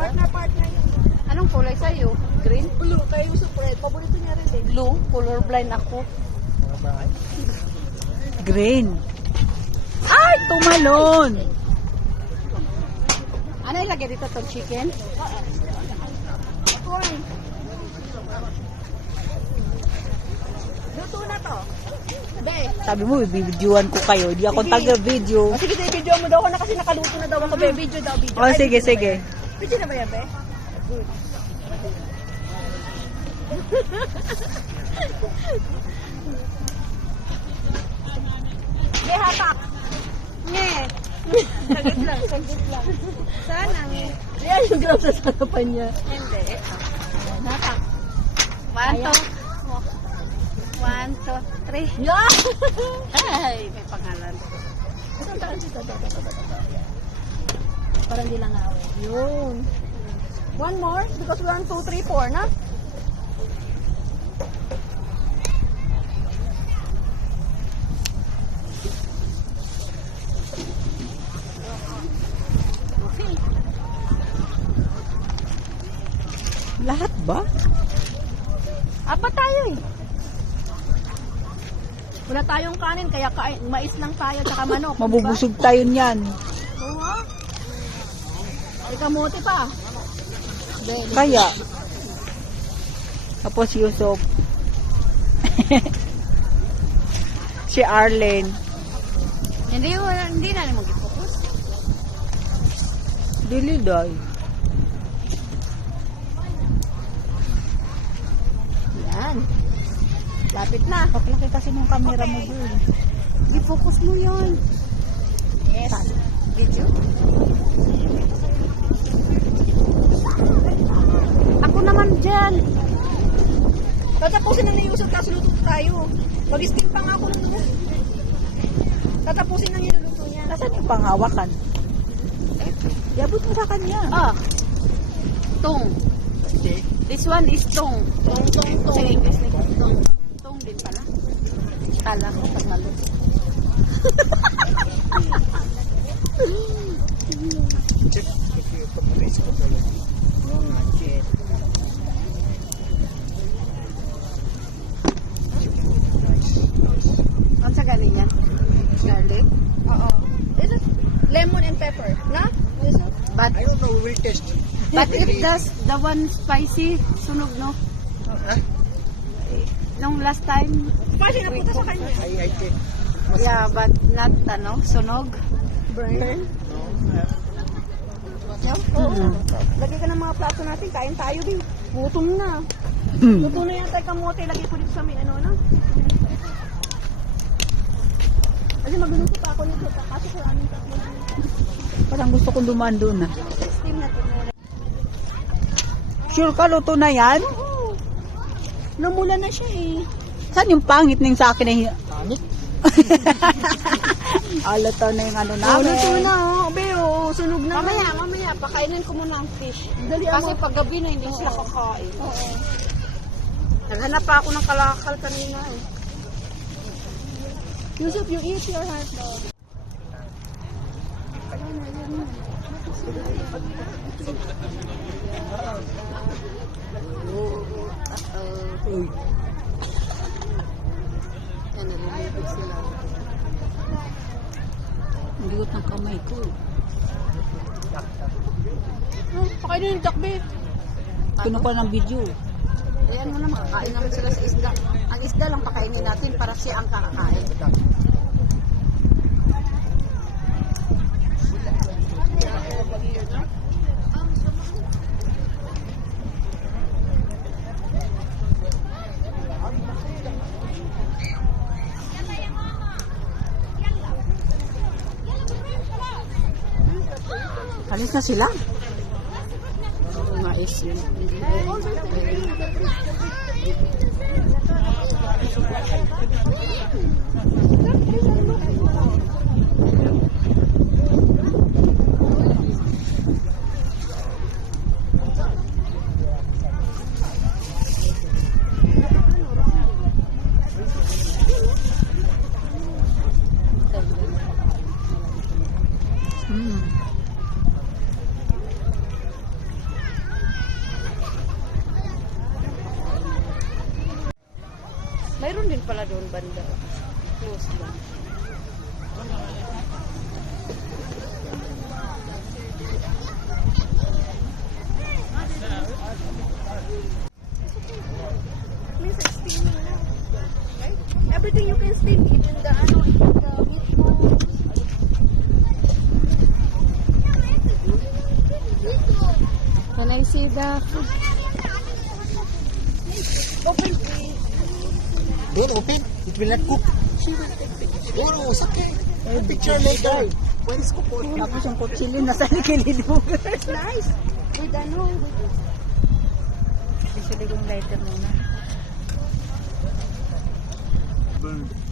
Partner yun. Anong kulay sa'yo? Green? Blue, kayo super red. Paborito niya rin din. Blue? Colorblind ako. Green. Ay, tumalon. Ano ilagay dito itong chicken? Corn. Luto na to. Be. Sabi mo, bibidyoan ko kayo. Di ako taga-video. Sige, video mo daw ako na kasi nakaluto na daw ako. Be, video daw, video. Oh, sige, sige. Video na ba yan, be? Good. Be, hapak. Nge. Sagit lang, sagit lang. Sana, nge. Yan yung grab sa sarapan niya. Hindi. Hapak. 1, 2, 3. Yeah! Ay, may pangalan. Isang taon dito. Parang di lang away. Yun. One more? Because 1, 2, 3, 4, na? Okay. Lahat ba? Apat tayo eh. Wala tayong kanin, kaya mais lang tayo, tsaka manok. Mabubusog tayo niyan. Oo nga. Ay, kamote pa. Kaya. Tapos Yusuf. Si Arlene. Hindi na naman mag-focus. Dili day. Yan. Lapit na. Paklaki kasi ng camera mo doon. I-focus mo yun. Yes. Video? Ako naman dyan. Tatapusin na niyusap, tapos luto tayo. Mag-steam pa nga ako ng luto. Tatapusin na niya luto niya. Nasaan yung panghawakan? Yabot mo sa kanya. Ah. Tong. This one is tong. Tong. Sa English na tong. Tong din pala. Kala ko Tagalog. Ano sa galing yan? Garlic? Oo. Is it lemon and pepper? Na? Is it? But I don't know, we'll test. but if the one spicy, sunog no? Nung last time, Kasi napunta sa kanya. I think. yeah, but not sunog. Burn? No? Oo. Lagay ka ng mga plato natin. Kain tayo, din. Gutom na. Luto na yan tayo kamote. Lagay ko dito sa may ano na. Kasi magluluto pa ako nito. Kasi sa aming tatlo. Parang gusto kong dumaan doon ah. Steam na ito. Sure ka, luto na yan? Oo. Namula na siya eh. Saan yung pangit ning sa akin eh? Pangit? Alata na yung ano Oh, namin. luto na oh. Be, oh. Sunog na. Mamaya, pakainin ko muna ang fish. Dali Kasi mo. pag gabi na hindi sila kakain. Oo. Naghanap pa ako ng kalakal kanina eh. Yusuf, you eat your heart dog. Uy. Yan, nalilibig sila. Ang ligot ng kamay ko. Pakainin yung duck, be. Kinukuha ng video. Ayan mo na, makakain naman sila sa isda. Ang isda lang pakainin natin para siya ang kakakain. Alis na sila. Mais yun. Mayroon din pala doon banda. Close lang. Minsan steam na lang. Right? Everything you can steam, even the meatballs. Can I see the food? Open please. Don't open. It will not cook. Oh, no, it's okay. Picture later. When it's cooked. Tapos yung kutsilyo nasa likilid mo. Nice. With ano? Usually yung lighter muna. Burn.